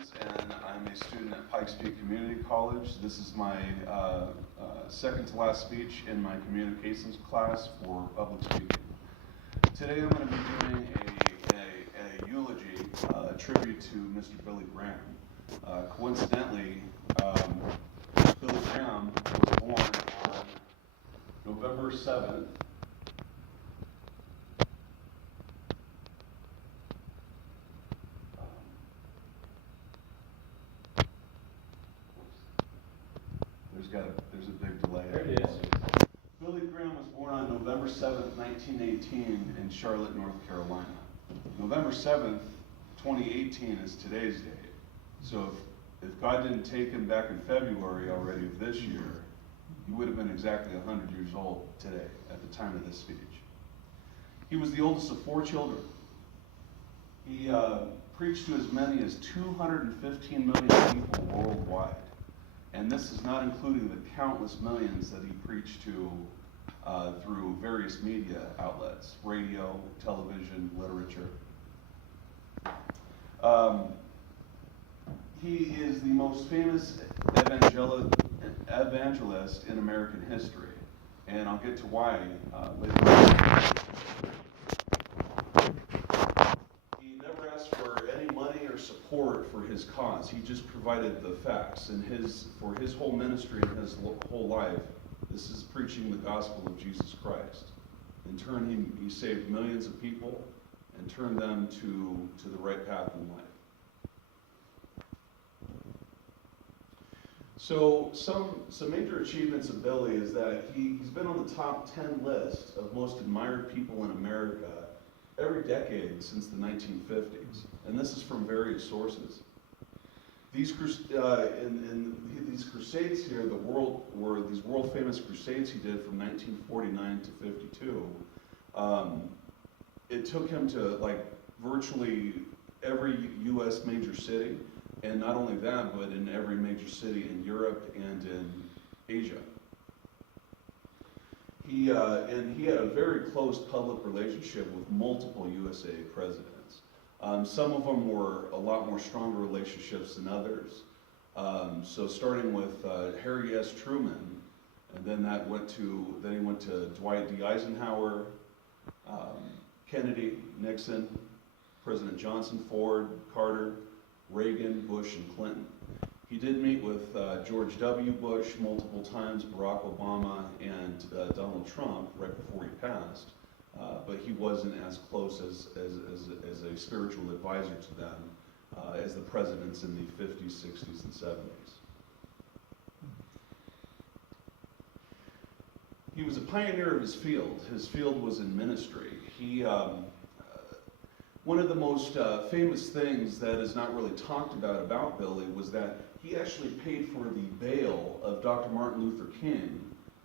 Jones, and I'm a student at Pikes Peak Community College. This is my second to last speech in my communications class for public speaking. Today I'm going to be doing a eulogy, a tribute to Mr. Billy Graham. Coincidentally, Billy Graham was born on November 7th, there's a big delay. There it is. Billy Graham was born on November 7th, 1918 in Charlotte, North Carolina. November 7th, 2018 is today's date. So if God didn't take him back in February already of this year, he would have been exactly 100 years old today at the time of this speech. He was the oldest of 4 children. He preached to as many as 215 million people worldwide. And this is not including the countless millions that he preached to through various media outlets, radio, television, literature. He is the most famous evangelist in American history, and I'll get to why later on. He never asked for any money or support for his cause. He just provided the facts. And for his whole ministry and his whole life, this is preaching the gospel of Jesus Christ. In turn, he saved millions of people and turned them to the right path in life. So some major achievements of Billy is that he's been on the top 10 list of most admired people in America every decade since the 1950s, and this is from various sources. These these crusades here, these world famous crusades he did from 1949 to 52. It took him to virtually every U.S. major city, and not only that, but in every major city in Europe and in Asia. He had a very close public relationship with multiple USA presidents. Some of them were a lot more stronger relationships than others. So starting with Harry S. Truman, and then he went to Dwight D. Eisenhower, Kennedy, Nixon, President Johnson, Ford, Carter, Reagan, Bush, and Clinton. He did meet with George W. Bush multiple times, Barack Obama, and Donald Trump right before he passed, but he wasn't as close as a spiritual advisor to them as the presidents in the 50s, 60s, and 70s. He was a pioneer of his field. His field was in ministry. One of the most famous things that is not really talked about Billy was that he actually paid for the bail of Dr. Martin Luther King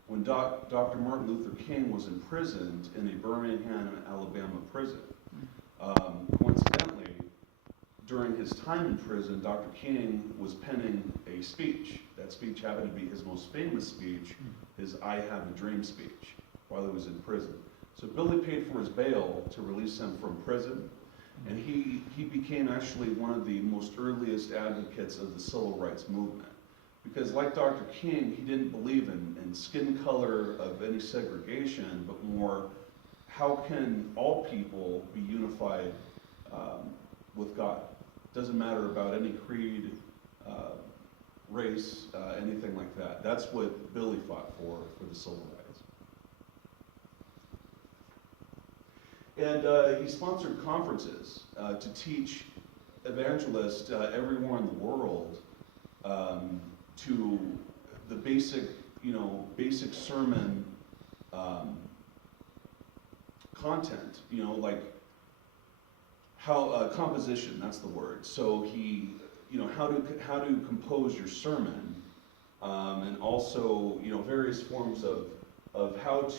when Dr. Martin Luther King was imprisoned in a Birmingham, Alabama prison. Coincidentally, during his time in prison, Dr. King was penning a speech. That speech happened to be his most famous speech, his I Have a Dream speech, while he was in prison. So Billy paid for his bail to release him from prison. And he became actually one of the most earliest advocates of the civil rights movement. Because like Dr. King, he didn't believe in skin color of any segregation, but more, how can all people be unified with God? Doesn't matter about any creed, race, anything like that. That's what Billy fought for the civil rights. And he sponsored conferences to teach evangelists everywhere in the world to the basic sermon content, like how composition, that's the word. So how to compose your sermon, and also various forms of how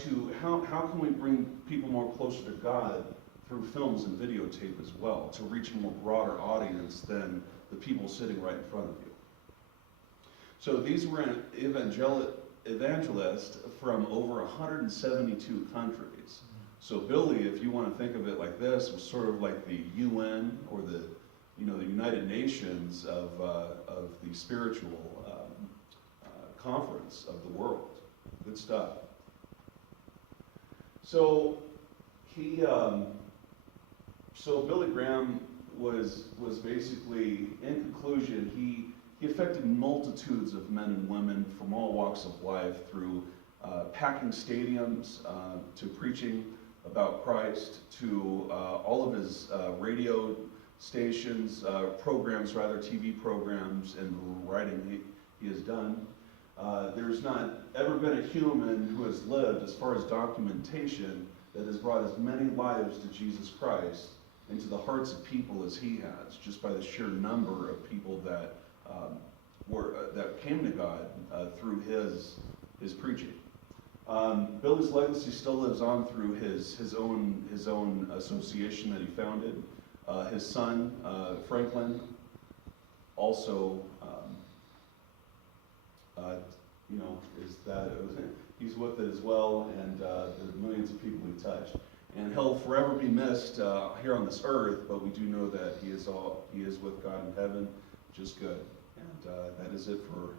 can we bring people more closer to God through films and videotape as well, to reach a more broader audience than the people sitting right in front of you. So these were evangelists from over 172 countries. So Billy, if you want to think of it like this, was sort of like the UN or the the United Nations of the spiritual conference of the world. Good stuff. So so Billy Graham was basically, in conclusion, he affected multitudes of men and women from all walks of life through packing stadiums, to preaching about Christ, to all of his radio stations, TV programs, and the writing he has done. There's not ever been a human who has lived, as far as documentation, that has brought as many lives to Jesus Christ into the hearts of people as he has, just by the sheer number of people that that came to God through his preaching. Billy's legacy still lives on through his own association that he founded. His son Franklin also he's with it as well, and the millions of people he touched. And he'll forever be missed here on this earth, but we do know that he is with God in heaven, which is good. And that is it for